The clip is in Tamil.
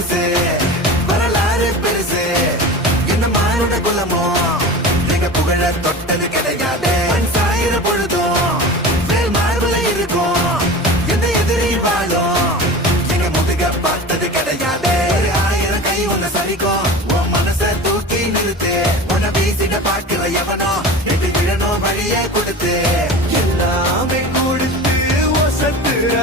புதுசு வரலாறு பெருசு என்ன மானுட குலமோ நீங்க புகழ தொட்டது கிடையாது சாயிர பொழுதும் மேல் மார்புல இருக்கும் எந்த எதிரியும் வாழும் எங்க முதுக பார்த்தது கிடையாது 1000 கை ஒன்ன சரிக்கும் உன் மனச தூக்கி நிறுத்து உன்னை வீசிட பார்க்கிற எவனோ எட்டு விழனோ வழியே கொடுத்து எல்லாமே கொடுத்து ஒசத்துற